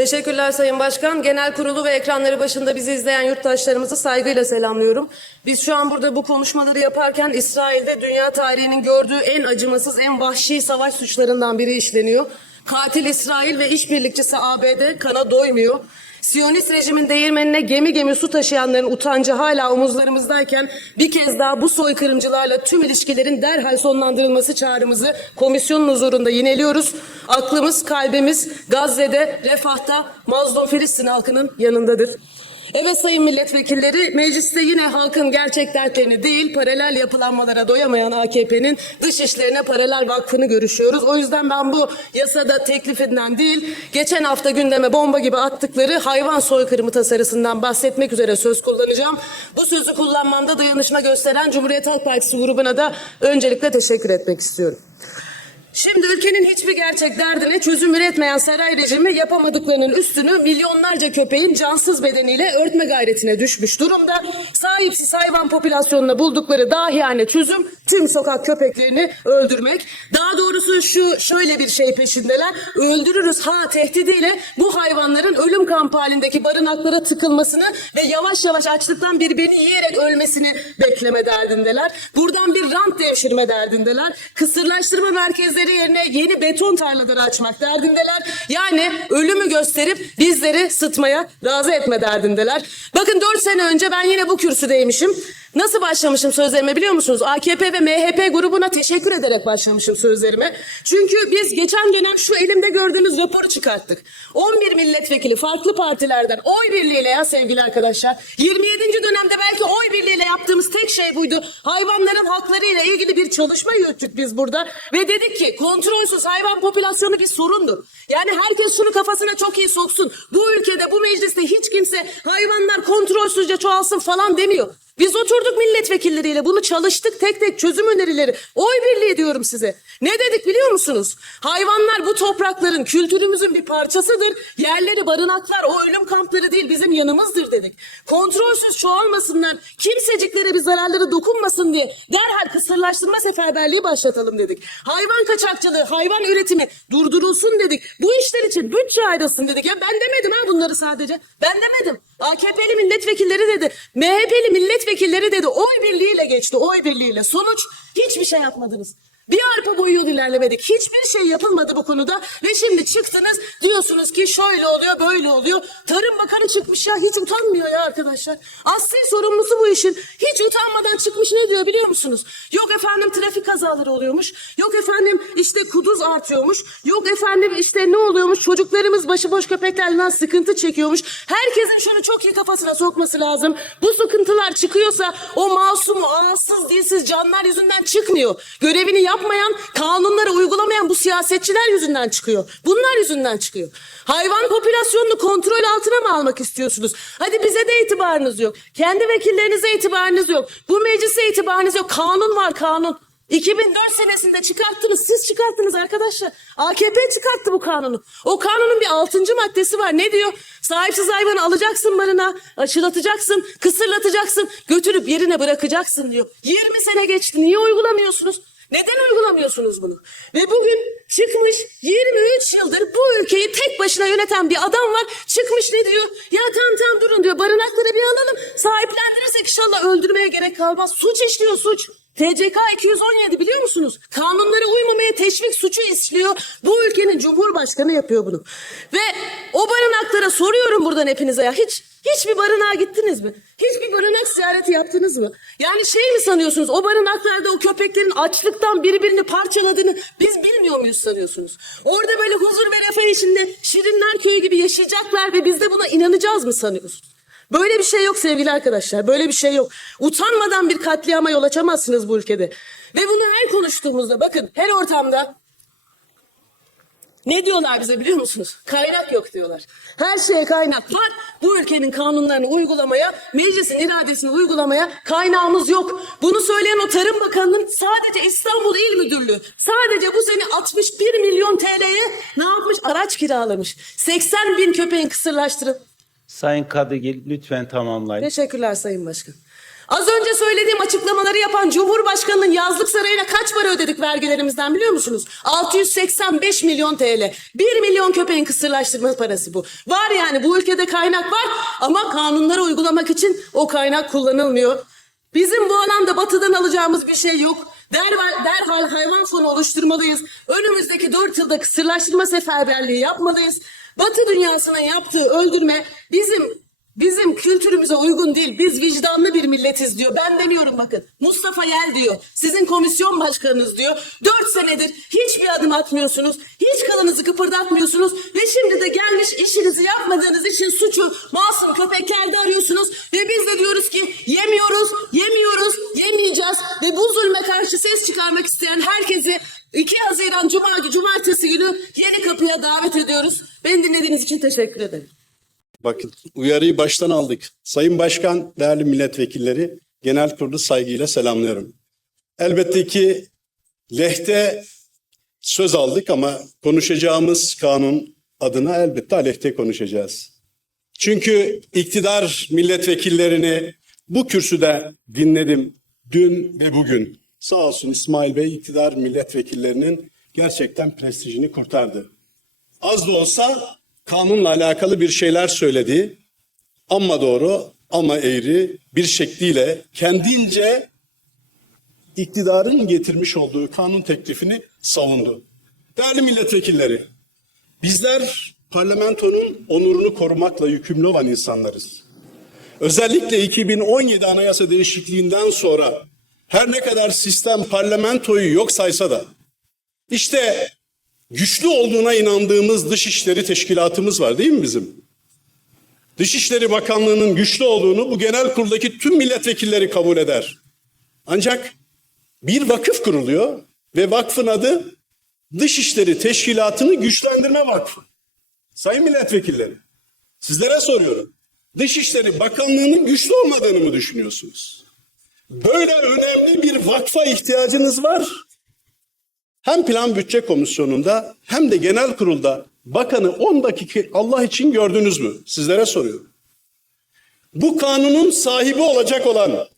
Teşekkürler Sayın Başkan. Genel kurulu ve ekranları başında bizi izleyen yurttaşlarımızı saygıyla selamlıyorum. Biz şu an burada bu konuşmaları yaparken İsrail'de dünya tarihinin gördüğü en acımasız, en vahşi savaş suçlarından biri işleniyor. Katil İsrail ve işbirlikçisi ABD kana doymuyor. Siyonist rejimin değirmenine gemi gemi su taşıyanların utancı hala omuzlarımızdayken bir kez daha bu soykırımcılarla tüm ilişkilerin derhal sonlandırılması çağrımızı komisyonun huzurunda yineliyoruz. Aklımız, kalbimiz Gazze'de, Refah'ta, mazlum Filistin halkının yanındadır. Evet sayın milletvekilleri mecliste yine halkın gerçek dertlerini değil paralel yapılanmalara doyamayan AKP'nin dış işlerine paralel vakfını görüşüyoruz. O yüzden ben bu yasada teklifinden değil geçen hafta gündeme bomba gibi attıkları hayvan soykırımı tasarısından bahsetmek üzere söz kullanacağım. Bu sözü kullanmamda dayanışma gösteren Cumhuriyet Halk Partisi grubuna da öncelikle teşekkür etmek istiyorum. Şimdi ülkenin hiçbir gerçek derdine çözüm üretmeyen saray rejimi yapamadıklarının üstünü milyonlarca köpeğin cansız bedeniyle örtme gayretine düşmüş durumda. Sahipsiz hayvan popülasyonuna buldukları dahiyane çözüm tüm sokak köpeklerini öldürmek. Daha doğrusu şu şöyle bir şey peşindeler. Öldürürüz ha tehdidiyle bu hayvanların ölüm kampı halindeki barınaklara tıkılmasını ve yavaş yavaş açlıktan birbirini yiyerek ölmesini bekleme derdindeler. Buradan bir rant devşirme derdindeler. Kısırlaştırma merkezleri yerine yeni beton tarlaları açmak derdindeler. Yani ölümü gösterip bizleri sıtmaya razı etme derdindeler. Bakın 4 sene önce ben yine bu kürsüdeymişim. Nasıl başlamışım sözlerime biliyor musunuz? AKP ve MHP grubuna teşekkür ederek başlamışım sözlerime. Çünkü biz geçen dönem şu elimde gördüğünüz raporu çıkarttık. 11 milletvekili farklı partilerden oy birliğiyle ya sevgili arkadaşlar. 27. dönemde belki oy birliğiyle yaptığımız tek şey buydu. Hayvanların haklarıyla ilgili bir çalışma yürüttük biz burada. Ve dedik ki kontrolsüz hayvan popülasyonu bir sorundur. Yani herkes şunu kafasına çok iyi soksun. Bu ülkede bu mecliste hiç kimse hayvanlar kontrolsüzce çoğalsın falan demiyor. Biz oturduk milletvekilleriyle bunu çalıştık tek tek çözüm önerileri. Oy birliği diyorum size. Ne dedik biliyor musunuz? Hayvanlar bu toprakların kültürümüzün bir parçasıdır. Yerleri barınaklar o ölüm kampları değil bizim yanımızdır dedik. Kontrolsüz çoğalmasınlar kimseciklere bir zararları dokunmasın diye derhal kısırlaştırma seferberliği başlatalım dedik. Hayvan kaçakçılığı hayvan üretimi durdurulsun dedik. Bu işler için bütçe ayrılsın dedik. Ya ben demedim ha bunları sadece. Ben demedim. AKP'li milletvekilleri dedi. MHP'li milletvekilleri dedi. Oy birliğiyle geçti. Oy birliğiyle. Sonuç hiçbir şey yapmadınız. Bir arpa boyu yol ilerlemedik. Hiçbir şey yapılmadı bu konuda. Ve şimdi çıktınız diyorsunuz ki şöyle oluyor böyle oluyor. Tarım Bakanı çıkmış ya hiç utanmıyor ya arkadaşlar. Asli sorumlusu bu işin. Hiç utanmadan çıkmış ne diyor biliyor musunuz? Yok efendim trafik kazaları oluyormuş. Yok efendim işte kuduz artıyormuş. Yok efendim işte ne oluyormuş? Çocuklarımız başıboş köpeklerden sıkıntı çekiyormuş. Herkesin şunu çok iyi kafasına sokması lazım. Bu sıkıntılar çıkıyorsa o masum, ağızsız, dilsiz canlar yüzünden çıkmıyor. Görevini yapmayan, kanunları uygulamayan bu siyasetçiler yüzünden çıkıyor. Bunlar yüzünden çıkıyor. Hayvan popülasyonunu kontrol altına mı almak istiyorsunuz? Hadi bize de itibarınız yok. Kendi vekillerinize itibarınız yok. Bu meclise itibarınız yok. Kanun var kanun. 2004 senesinde çıkarttınız. Siz çıkarttınız arkadaşlar. AKP çıkarttı bu kanunu. O kanunun bir altıncı maddesi var. Ne diyor? Sahipsiz hayvanı alacaksın barına, aşılatacaksın, kısırlatacaksın, götürüp yerine bırakacaksın diyor. 20 sene geçti. Niye uygulamıyorsunuz? Neden uygulamıyorsunuz bunu? Ve bugün çıkmış 23 yıldır bu ülkeyi tek başına yöneten bir adam var. Çıkmış ne diyor? Ya tamam tamam durun diyor. Barınakları bir alalım. Sahiplendirirsek inşallah öldürmeye gerek kalmaz. Suç işliyor suç. TCK 217 biliyor musunuz? Kanunlara uymamaya teşvik suçu işliyor. Bu ülkenin cumhurbaşkanı yapıyor bunu. Ve o barınaklara soruyorum buradan hepinize ya. Hiç hiçbir barınağa gittiniz mi? Hiçbir barınak ziyareti yaptınız mı? Yani şey mi sanıyorsunuz? O barınaklarda o köpeklerin açlıktan birbirini parçaladığını biz bilmiyor muyuz sanıyorsunuz? Orada böyle huzur ve refah içinde Şirinler Köyü gibi yaşayacaklar ve biz de buna inanacağız mı sanıyorsunuz? Böyle bir şey yok sevgili arkadaşlar. Böyle bir şey yok. Utanmadan bir katliama yol açamazsınız bu ülkede. Ve bunu her konuştuğumuzda bakın her ortamda ne diyorlar bize biliyor musunuz? Kaynak yok diyorlar. Her şeye kaynak var. Bu ülkenin kanunlarını uygulamaya, meclisin iradesini uygulamaya kaynağımız yok. Bunu söyleyen o Tarım Bakanı'nın sadece İstanbul İl Müdürlüğü sadece bu sene 61 milyon TL'ye ne yapmış? Araç kiralamış. 80 bin köpeğin kısırlaştırıp Sayın Kadıgil lütfen tamamlayın. Teşekkürler Sayın Başkan. Az önce söylediğim açıklamaları yapan Cumhurbaşkanı'nın yazlık sarayına kaç para ödedik vergilerimizden biliyor musunuz? 685 milyon TL. 1 milyon köpeğin kısırlaştırma parası bu. Var yani bu ülkede kaynak var ama kanunları uygulamak için o kaynak kullanılmıyor. Bizim bu alanda batıdan alacağımız bir şey yok. Derhal, derhal hayvan fonu oluşturmalıyız. Önümüzdeki 4 yılda kısırlaştırma seferberliği yapmalıyız. Batı dünyasının yaptığı öldürme bizim Bizim kültürümüze uygun değil. Biz vicdanlı bir milletiz diyor. Ben demiyorum bakın. Mustafa Yel diyor. Sizin komisyon başkanınız diyor. Dört senedir hiçbir adım atmıyorsunuz. Hiç kılınızı kıpırdatmıyorsunuz. Ve şimdi de gelmiş işinizi yapmadığınız için suçu masum köpeklerde arıyorsunuz. Ve biz de diyoruz ki yemiyoruz, yemiyoruz, yemeyeceğiz. Ve bu zulme karşı ses çıkarmak isteyen herkesi 2 Haziran Cuma, Cumartesi günü Yeni Kapı'ya davet ediyoruz. Dinlediğiniz için teşekkür ederim. Bakın uyarıyı baştan aldık. Sayın Başkan, değerli milletvekilleri, genel kurulu saygıyla selamlıyorum. Elbette ki lehte söz aldık ama konuşacağımız kanun adına elbette aleyhte konuşacağız. Çünkü iktidar milletvekillerini bu kürsüde dinledim dün ve bugün. Sağ olsun İsmail Bey iktidar milletvekillerinin gerçekten prestijini kurtardı az da olsa kanunla alakalı bir şeyler söyledi. Ama doğru ama eğri bir şekliyle kendince iktidarın getirmiş olduğu kanun teklifini savundu. Değerli milletvekilleri, bizler parlamentonun onurunu korumakla yükümlü olan insanlarız. Özellikle 2017 anayasa değişikliğinden sonra her ne kadar sistem parlamentoyu yok saysa da işte güçlü olduğuna inandığımız dışişleri teşkilatımız var değil mi bizim? Dışişleri Bakanlığı'nın güçlü olduğunu bu genel kuruldaki tüm milletvekilleri kabul eder. Ancak bir vakıf kuruluyor ve vakfın adı Dışişleri Teşkilatı'nı Güçlendirme Vakfı. Sayın milletvekilleri, sizlere soruyorum. Dışişleri Bakanlığı'nın güçlü olmadığını mı düşünüyorsunuz? Böyle önemli bir vakfa ihtiyacınız var. Hem plan bütçe komisyonunda hem de genel kurulda bakanı 10 dakika Allah için gördünüz mü? Sizlere soruyorum. Bu kanunun sahibi olacak olan,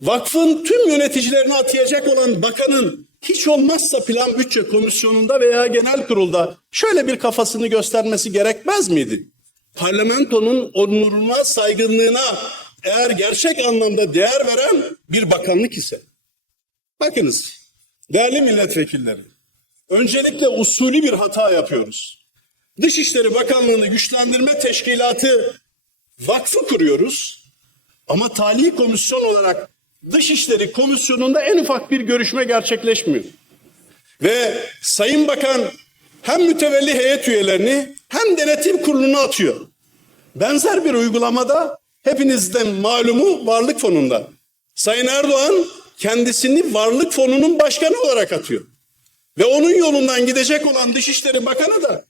vakfın tüm yöneticilerini atayacak olan bakanın hiç olmazsa plan bütçe komisyonunda veya genel kurulda şöyle bir kafasını göstermesi gerekmez miydi? Parlamentonun onuruna, saygınlığına eğer gerçek anlamda değer veren bir bakanlık ise. Bakınız, değerli milletvekilleri, öncelikle usulü bir hata yapıyoruz. Dışişleri Bakanlığı'nı güçlendirme teşkilatı vakfı kuruyoruz. Ama tali komisyon olarak Dışişleri Komisyonu'nda en ufak bir görüşme gerçekleşmiyor. Ve Sayın Bakan hem mütevelli heyet üyelerini hem denetim kurulunu atıyor. Benzer bir uygulamada hepinizden malumu Varlık Fonu'nda. Sayın Erdoğan kendisini Varlık Fonu'nun başkanı olarak atıyor. Ve onun yolundan gidecek olan Dışişleri Bakanı da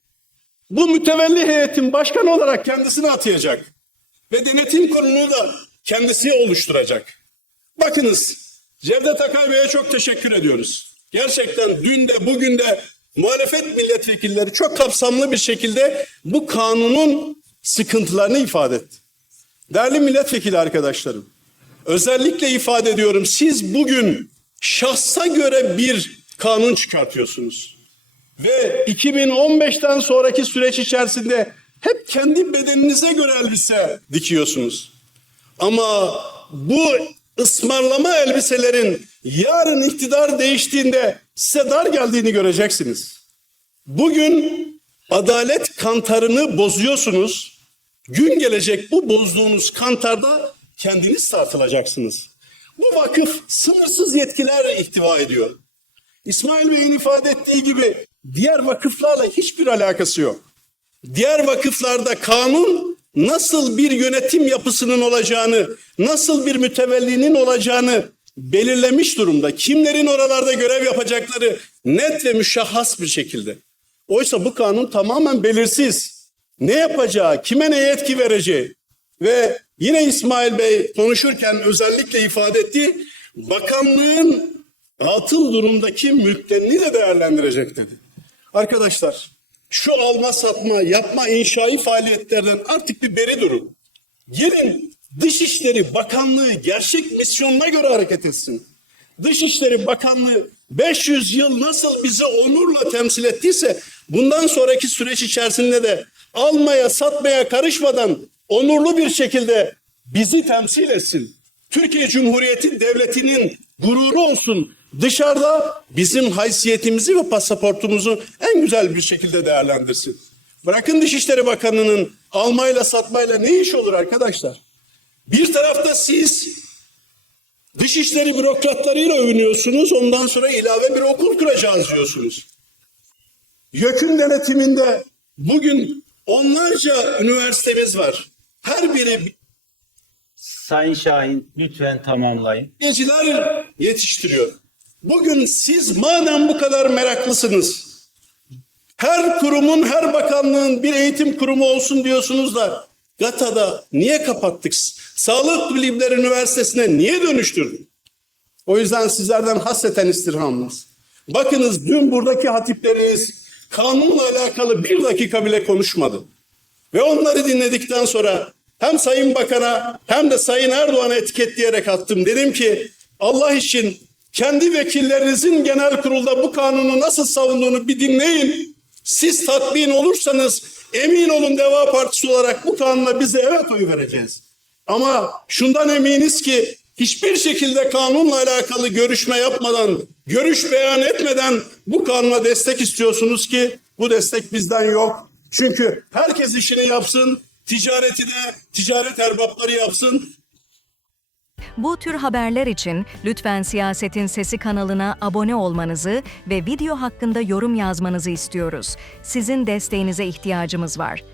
bu mütevelli heyetin başkanı olarak kendisini atayacak. Ve denetim kurulunu da kendisi oluşturacak. Bakınız Cevdet Akay Bey'e çok teşekkür ediyoruz. Gerçekten dün de bugün de muhalefet milletvekilleri çok kapsamlı bir şekilde bu kanunun sıkıntılarını ifade etti. Değerli milletvekili arkadaşlarım, özellikle ifade ediyorum siz bugün şahsa göre bir kanun çıkartıyorsunuz. Ve 2015'ten sonraki süreç içerisinde hep kendi bedeninize göre elbise dikiyorsunuz. Ama bu ısmarlama elbiselerin yarın iktidar değiştiğinde size dar geldiğini göreceksiniz. Bugün adalet kantarını bozuyorsunuz. Gün gelecek bu bozduğunuz kantarda kendiniz tartılacaksınız. Bu vakıf sınırsız yetkiler ihtiva ediyor. İsmail Bey'in ifade ettiği gibi diğer vakıflarla hiçbir alakası yok. Diğer vakıflarda kanun nasıl bir yönetim yapısının olacağını, nasıl bir mütevellinin olacağını belirlemiş durumda. Kimlerin oralarda görev yapacakları net ve müşahhas bir şekilde. Oysa bu kanun tamamen belirsiz. Ne yapacağı, kime ne yetki vereceği ve yine İsmail Bey konuşurken özellikle ifade etti, bakanlığın atıl durumdaki mülklerini de değerlendirecek dedi. Arkadaşlar şu alma satma, yapma inşai faaliyetlerden artık bir beri durun. Gelin Dışişleri Bakanlığı gerçek misyonuna göre hareket etsin. Dışişleri Bakanlığı 500 yıl nasıl bizi onurla temsil ettiyse bundan sonraki süreç içerisinde de almaya satmaya karışmadan onurlu bir şekilde bizi temsil etsin. Türkiye Cumhuriyeti Devleti'nin gururu olsun. Dışarıda bizim haysiyetimizi ve pasaportumuzu en güzel bir şekilde değerlendirsin. Bırakın Dışişleri Bakanı'nın almayla satmayla ne iş olur arkadaşlar? Bir tarafta siz Dışişleri bürokratlarıyla övünüyorsunuz. Ondan sonra ilave bir okul kuracağız diyorsunuz. YÖK'ün denetiminde bugün onlarca üniversitemiz var. Her biri Sayın Şahin lütfen tamamlayın. bilgeciler yetiştiriyor. Bugün siz madem bu kadar meraklısınız, her kurumun, her bakanlığın bir eğitim kurumu olsun diyorsunuz da GATA'da niye kapattık? Sağlık Bilimleri Üniversitesi'ne niye dönüştürdük? O yüzden sizlerden hasreten istirhamımız. Bakınız dün buradaki hatipleriniz kanunla alakalı bir dakika bile konuşmadı. Ve onları dinledikten sonra hem Sayın Bakan'a hem de Sayın Erdoğan'a etiketleyerek attım. Dedim ki Allah için kendi vekillerinizin genel kurulda bu kanunu nasıl savunduğunu bir dinleyin. Siz tatmin olursanız emin olun Deva Partisi olarak bu kanuna bize evet oy vereceğiz. Ama şundan eminiz ki hiçbir şekilde kanunla alakalı görüşme yapmadan, görüş beyan etmeden bu kanuna destek istiyorsunuz ki bu destek bizden yok. Çünkü herkes işini yapsın, ticareti de ticaret erbapları yapsın. Bu tür haberler için lütfen Siyasetin Sesi kanalına abone olmanızı ve video hakkında yorum yazmanızı istiyoruz. Sizin desteğinize ihtiyacımız var.